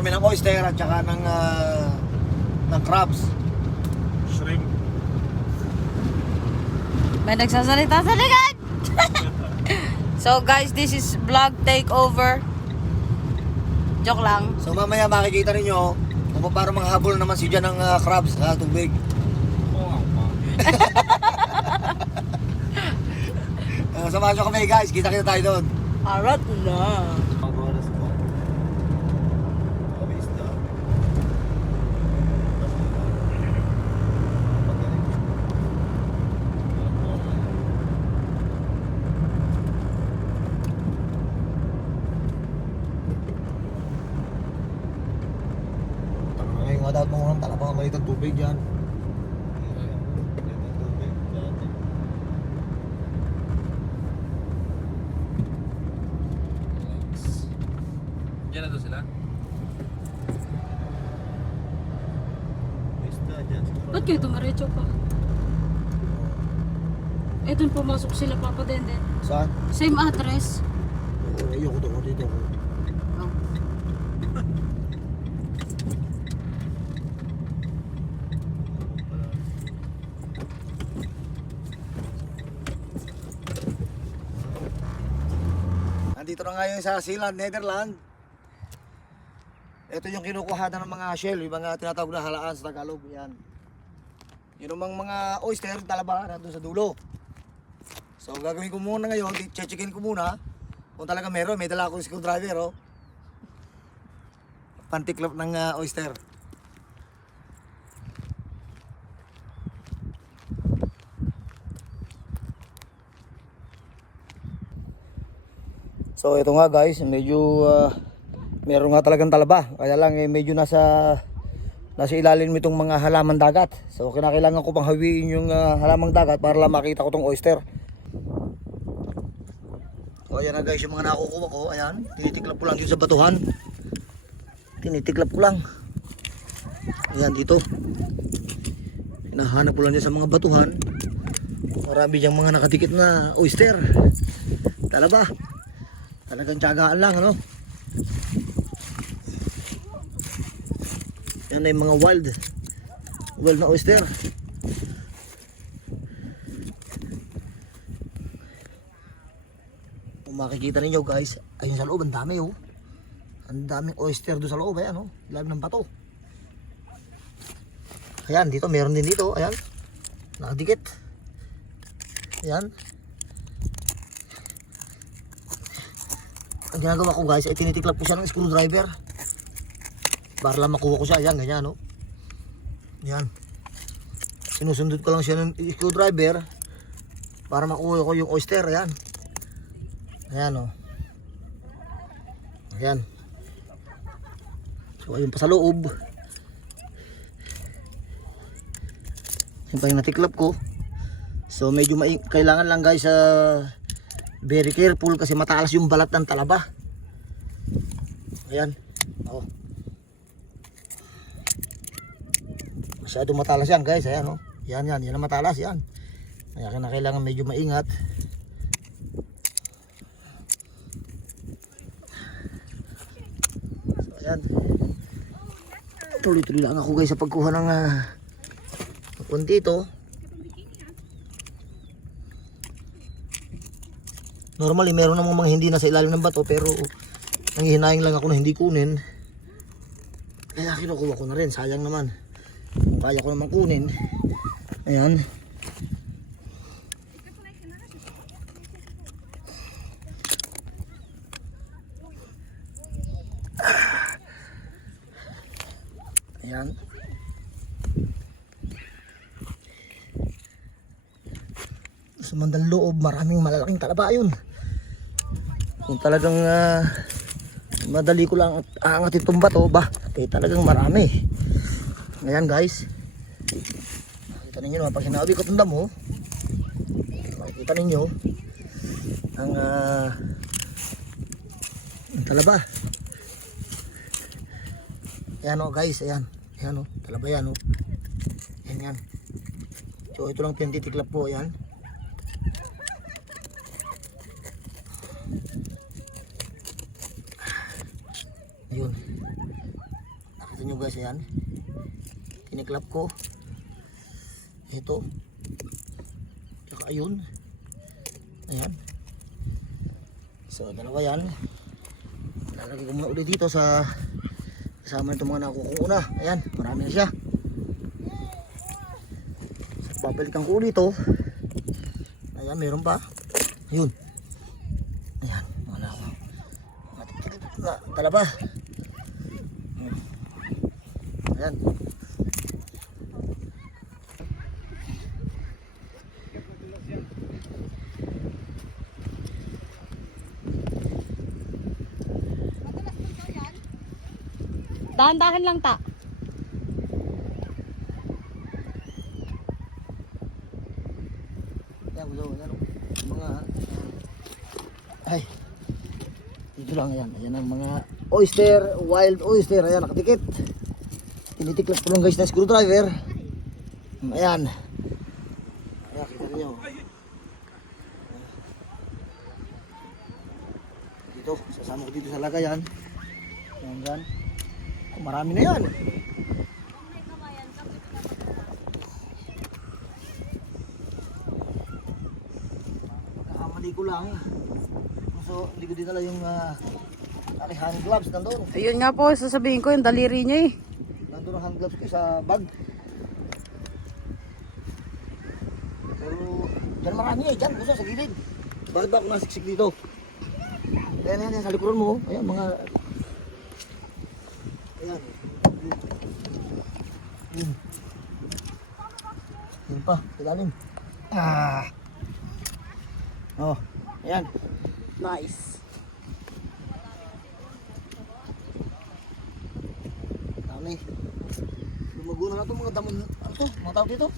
kami ng oyster at saka ng crabs. Shrimp. May nagsasalita sa likod. So guys, this is vlog takeover. Joke lang. So mamaya makikita ninyo kung paano manghabol naman si Jan ng crabs sa tubig. Samahan nyo kami guys, kita-kita tayo doon. Arat na. Ngayon nga dapat mga talapang maliit ang tubig yan. Diyan na to sila? Ba't kayo tumaretso pa? Eh, dun pumasok sila, Papa Denden. Saan? Same address. Ayoko doon dito. Oh. Nandito na ngayon sa Zeeland, Netherlands. Ito yung kinukuha ng mga shell, yung mga tinatawag na halaan sa Tagalog. Yan. Yun ang mga oyster, talaba, nandun sa dulo. So gagawin ko muna ngayon, checkin ko muna kung talaga meron. May dala akong screwdriver, oh. Pantiklop ng oyster. So ito nga guys, medyo meron nga talagang talaba. Kaya lang medyo nasa ilalim itong mga halaman dagat. So kinakailangan ko pang hawiin yung halamang dagat para lang makita ko tong oyster. So ayan na guys yung mga nakukuha ko. Ayan, tinitiklap ko lang dito sa batuhan. Tinitiklap ko lang. Ayan dito. Hinahanap ko lang dyan sa mga batuhan. Marami diyang mga nakadikit na oyster. Talaba. Talagang tiyagaan lang, ano? Yan ay mga wild na oyster. Kung makikita ninyo guys, ayun sa loob, ang dami oh. Ang daming oyster doon sa loob, ayan oh. Ilalim ng bato. Ayan, dito, meron din dito, ayan. Nakadikit. Ayan. Ang ginagawa ko guys ay tinitiklap ko siya ng screwdriver para lang makuha ko siya. Ayan, ganyan no. Yan. Sinusundot ko lang siya ng screwdriver para makuha ko yung oyster. Ayan. Ayan no. Ayan. So ayun pa sa loob. Yung pa yung natiklap ko. So medyo kailangan lang guys very careful kasi matalas yung balat ng talaba. Ayan. Oh. Masyado matalas yan guys. Ayan oh. Yan yan. Yan ang matalas yan. Kaya kailangan medyo maingat. So ayan. Tuloy-tuloy lang ako guys sa pagkuha ng kunti ito. Normally meron namang mga hindi nasa ilalim ng bato pero nanghihinayang lang ako na hindi kunin. Kaya kinukuha ko na rin, sayang naman. Kung kaya ko naman kunin. Ayan. Ayan. Sa mandang loob, maraming malalaking talaba yun. Kung talagang madali ko lang aangatin itong bato, talagang marami. Ayan guys. Makikita ninyo naman, pag sinabi ko itong damo, makikita ninyo ang talaba. Ayan o guys, ayan. Ayan o, talaba yan o. Ayan yan. So ito lang tinitiklap po, ayan. Yun. Nakita nyo guys, ayan. Kiniklap ko. Ito. Tsaka ayun. Ayan. So, dalawa yan. Lalagay ko muna ulit dito sa kasama nito mga nakukuha. Ayan, marami na siya. So, babalikan ko ulit ito. Ayan, meron pa. Ayun. Ayan, mga nakukuha. Na, talaba. Ayan. Dahan-dahan lang ta. Ayan, ayan, mga ay dito lang yan. Ayan ang mga oyster, wild oyster. Ayan, nakatikit. Tinitiklap ko lang guys na screwdriver. Ayan. Ayan, kita niyo. Dito, sasama ko dito sa lagayan. Ayan dyan. Oh, marami na yan. Nakamali ko lang. So, hindi ko dinala yung hand gloves nandun. Ayun nga po, sasabihin ko yung daliri niya eh. Nandun ang hand gloves ko sa bag. Pero, dyan marami eh. Dyan, gusto sa gilid. Bakit ba ako nasiksik dito? Ayan, sa likuran mo. Ayan, mga... Ayan. Ayan pa, ilalim. Oh, ayan. Nice. Dami. Lumago na ito mga damon. Ano to? Mga tawag dito?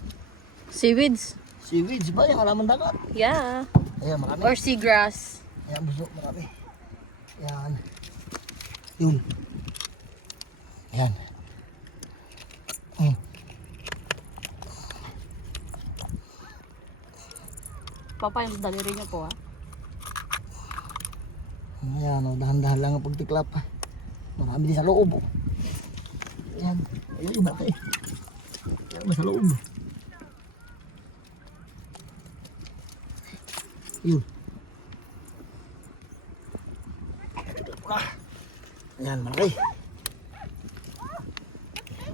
Seaweeds. Seaweeds ba? Yung halaman dagat. Yeah. Ayan, marami. Or seagrass. Ayan, busok, marami. Ayan. Yun. Ayan. Papa, yung daliri niyo po ha. Ayan, oh, dahan-dahan lang ang pagtiklap. Marami din sa loob. Oh. Ayan. Ayun, yung malaki. Ayan, sa loob. Yun. Ayan, malaki.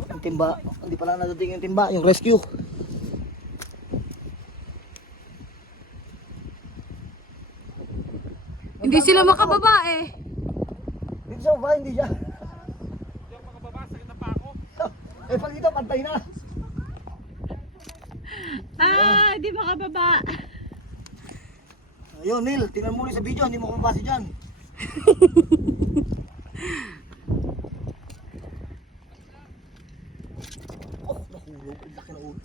Yung timba, hindi pala nadating yung timba, yung rescue. Hindi sila makababa eh. Dito sa baba, hindi siya. Hindi ako makababa, sakit na pa ako. Eh, pag dito, pantay na. Hindi makababa. Ayun, Neil, tingnan mo ulit sa video, hindi mo kumabasa dyan. Oh, nahulog. Ang laki na ulo.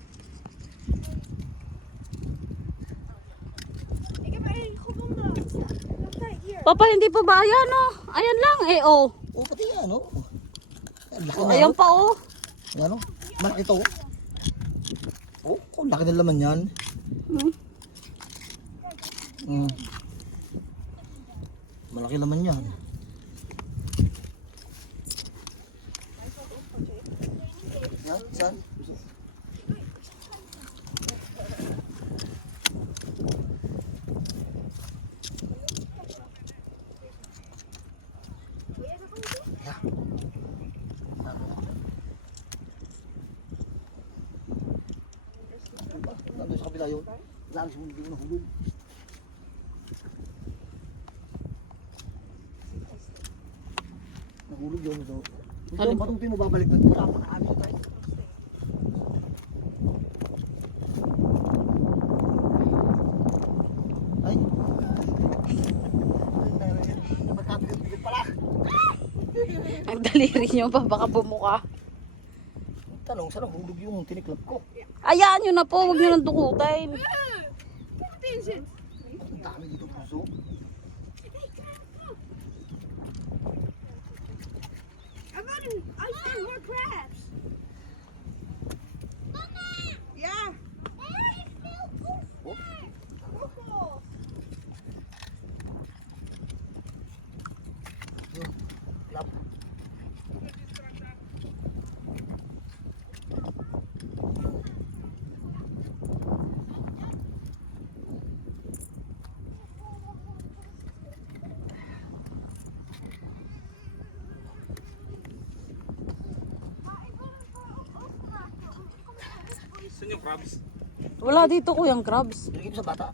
Papa, hindi pa ba ayan oh? Ayan lang eh oh. Oh, pati yan, oh. Ang laki na. Ayan pa oh. Ayan, oh. Malaki to. Oh, oh, laki na laman yan. Malaki laman yan. Yan, saan? Nandun sa kabila yun. Lagis mo hindi mo nahulog. Nahulog yun. So, ito yung batong pinubabalik na ito. Wala pa na amin tayo. Ay. Magkabigat-bigat pala. Ang daliri niyo pa, baka bumuka. Tanong, saan nahulog yung tiniklap ko? Ayaan nyo na po, huwag nyo nang dukutin. Ang dami dito puso. I see more crabs. Mama! Yeah. Oh, yun. Klap. Saan yung crabs? Wala dito kuyang crabs. Binigay mo sa bata.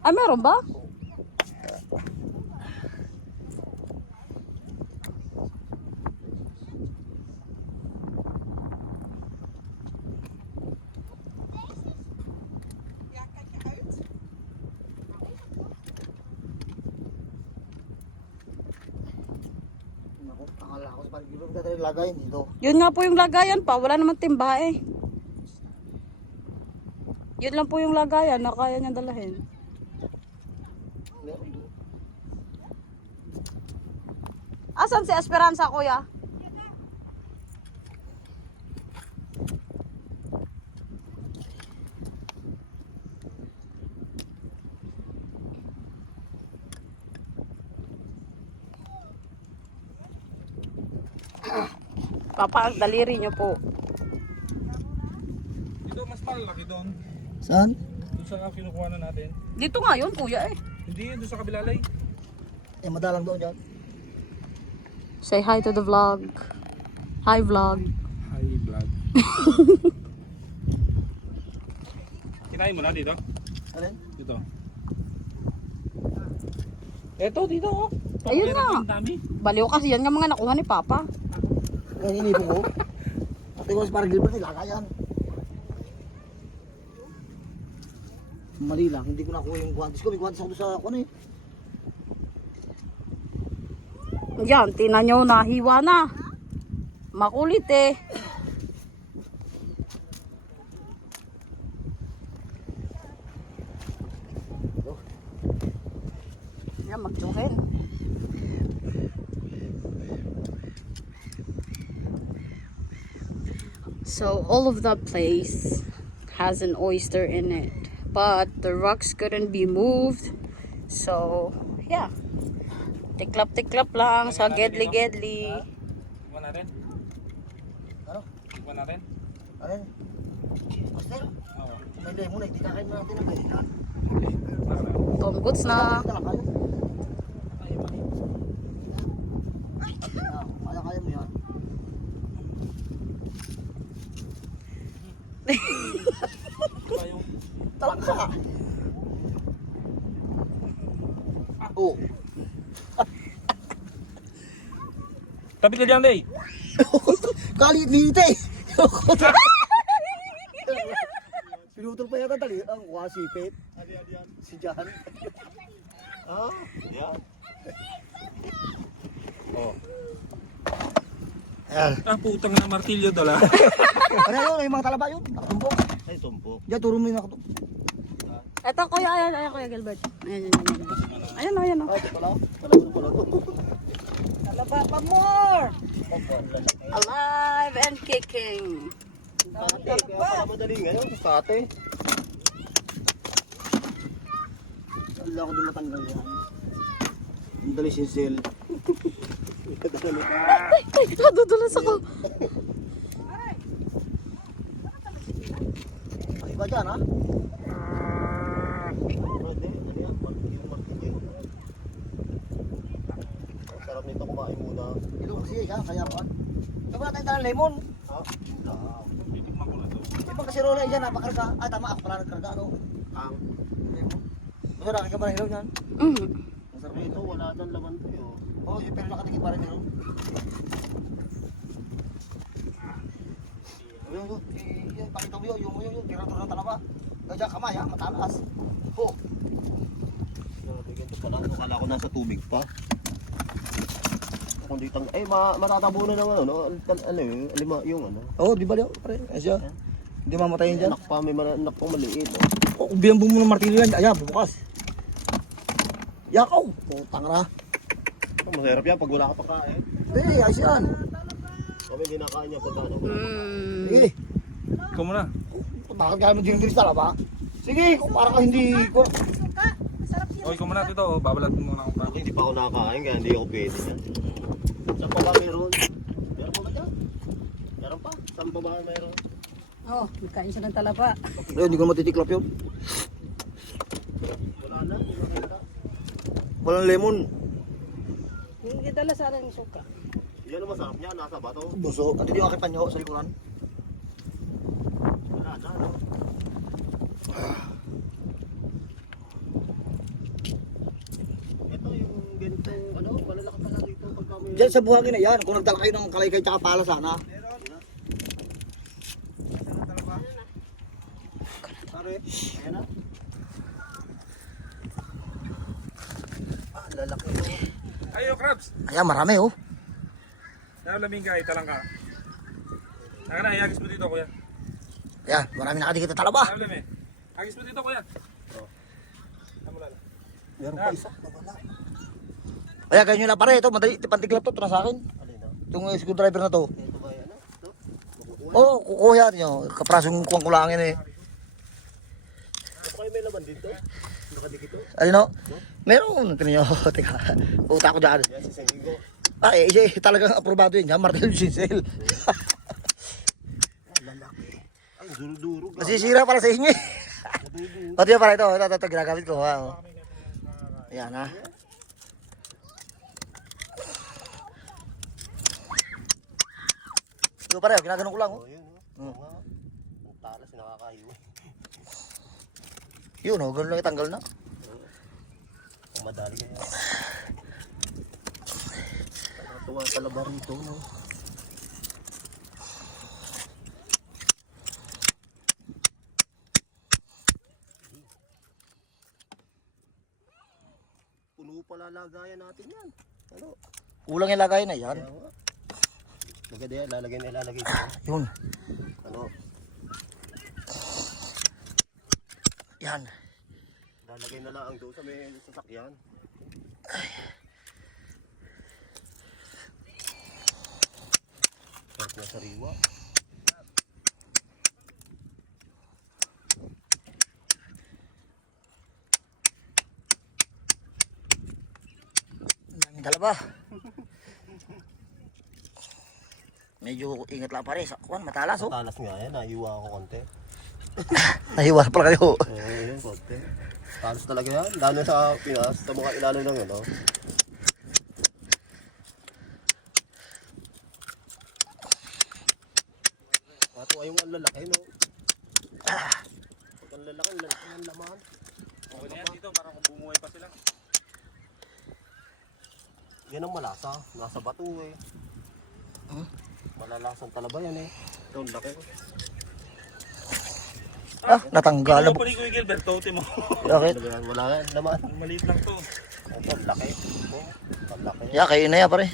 Ay, meron ba? Naku, akala ko sa pag-ibig ka tayo lagay dito. Yun nga po yung lagayan pa. Wala naman timba eh. Yun lang po yung lagayan na kaya niya dalahin. Meron doon. Asan si Esperanza, kuya? Papa, ang daliri niyo po. Ito mas malaki doon. Saan? Doon sa kinukuha na natin. Dito nga yun, kuya eh. Hindi yun, doon sa kabilalay. Eh, madalang doon dyan. Say hi to the vlog. Hi vlog. Hi, vlog. Kinain mo na dito? Alin? Dito. Eto, dito oh. Ayun nga. Ang dami. Baliw kasi yan nga mga nakuha ni Papa. Kaya inipon ko. Pati ko sa parang Gilbert, nilagayan. Mali lang, hindi ko nakuha yung guantes ko. May guantes ako doon sa ako na eh. Yan, tinan nyo, nahiwa na. Makulit eh. Yan, magtsuhin. So all of that place has an oyster in it, but the rocks couldn't be moved. So yeah, tiklap lang sa gedli. Tikman natin. Ano? Tikman natin. Alin? Master? Oo. May lemon eh, titakain mo natin ang ganyan. Tom goods na. Kaya mo yan. Talang ka! Oh. Tapit ka dyan, Day. Kalit-lit eh! Pinutol pa yata tali. Ang wasipit. Si Jan. Ah? Yan. Oh. Ayan. Ah, putang na martilyo doon ah. Ano yun? Yung mga talaba yun. Nakatumpok. Ay, tumpok. Diyan, turo mo yung nakatumpok. Eto kuya, ayan kuya Gilbert. Ayan. Ah, ito pala. Talagang pala ito. Talaba pa more! Alive and kicking. Kaya pala madali ngayon. Kate. Wala ko din matanggal yan. Ang dali sinsel. Ay, nadudulas ako. Ay, iba dyan ha? Sarap nito kumain muna. Ito kasi yan, kaya pa. Ito na tayo talang lemon. Ha? Titikman ko na to. Ibang kasi rola yan, napakarga. Ah, tama, ako pala nagkarga, ano? Ang Lemon. Basta nakika ba na hilaw yan? masarap nito, wala nang laman to eh. Oo, oh, pero nakatingin pa rin hilaw. Yun, pakita mo yung tira-tira ng talaba. Kaya kamay ha, matalas. Oh, Grabe, ganito pala. Akala ko nasa tubig pa. Kung dito, matatabunan ng ano, lima yung ano. oh, di ba liyaw? Pare, asya. Hindi mamatayin dyan. Anak pa, may anak pang maliit. Oh, kung binambong mo ng martilyo yan, ayan, bubukas. Yakaw! Putang na. Masarap yan pag wala ka pa kain. Eh, ayos yan. Kami hindi nakain niya pagka ano. Sige, Ikaw muna. bakit kaya mo din sa talaba? Sige, kung para ka hindi ko. O, ikaw muna dito. Oh. Babalat mo muna akong pa. Hindi pa ako nakakain kaya hindi ako pwede yan. Saan pa ba meron? Meron pa ba dyan? Meron pa? Saan pa ba meron? Oh, nagkain siya ng talaba. Eh, hindi ko matitiklap yun. Wala na, hindi makita. Walang lemon. Hindi dala sa akin yung suka. Yan ang masarap niya, nasa bato. Buso. Ando yung aking panyo sa likuran. Wala alaga, no? Ito yung ganito, ano, malalaki pala dito pagka may... Diyan sa buhangin na yan, kung nagdala kayo ng kalaykay tsaka pala sana. Pare, ayan na. Ah, lalaki mo. Ayo, crabs. Ayan, marami oh. Nalaming ka, italang ka. Naka na, ihagis mo dito, kuya. Ayan, marami nakadikit na talaba. Nalaming. Hagis mo dito, kuya. Namula lang. Meron pa isa. Nawala. Ayan, ganyan na pare. Ito, madali. Pantiglap to. Ito na sa akin. Alin na? Itong screwdriver na to. Ito ba yan? Ito? Oo, oh, kukuha nyo. Kaprasong kuwang kulangin eh. Ito kayo may laman dito? Nakadikit to? Ano no? Meron. Tingnan nyo. Teka. Puta ko dyan. Yan si Sengigo. Ay, talagang aprobado yun. Yan, martilyo sinsel. Lalaki. Ang duro-duro. Masisira para sa inyo eh. Pati yan para ito. Ito, ginagamit ko. Ha, oh. Ayan ha. Ito pare, ginaganon ko lang. Oh. Oh, yun. Oo nga. Ang talas, nakakahiwa. Yun oh, ganun lang itanggal na. Kung madali kaya. Nakatuwa sa laba rito, no? Puno pala lagayan natin yan. Ano? Kulang yung lagay na yan. Kaya nga. Maganda yan, lalagay na ilalagay ko. Yun. Ano? Yan. Lalagay na lang doon sa may sasakyan. Sarap na sariwa. Ang daming talaba. Medyo ingat lang pare. Kuwan, matalas oh. Talas nga yan, naiwa ako konti. Nahiwa pala kayo. Oo, yun, konti. Talas talaga yan, lalo sa Pinas, sa mga ilalim ng ano. Kato ay yung ang lalaki, no? Pag ang lalaki ang laman. Okay na yan dito, parang kung bumuhay pa sila. Yan ang malasa, nasa bato eh. Malalasan talaba yan eh. Ito, ang laki. Ah, natanggal. Ano pa ni Kuya Gilbert, tote mo. Bakit? Wala yan, laman. Maliit lang to. Ito, ang laki. Ito, ang laki. Yeah, kayo na yan pare.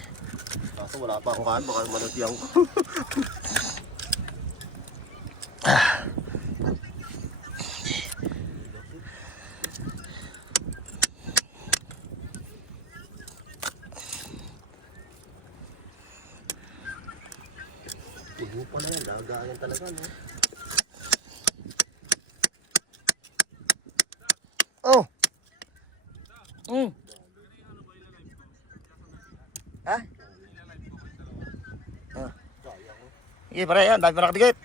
Kaso wala pa akong kaan, baka manatiyang ko. Puno pala yan, lagayan talaga, no? Oh. Ha? Ah. Kaya ko. Sige pare yan, dami pa nakadikit.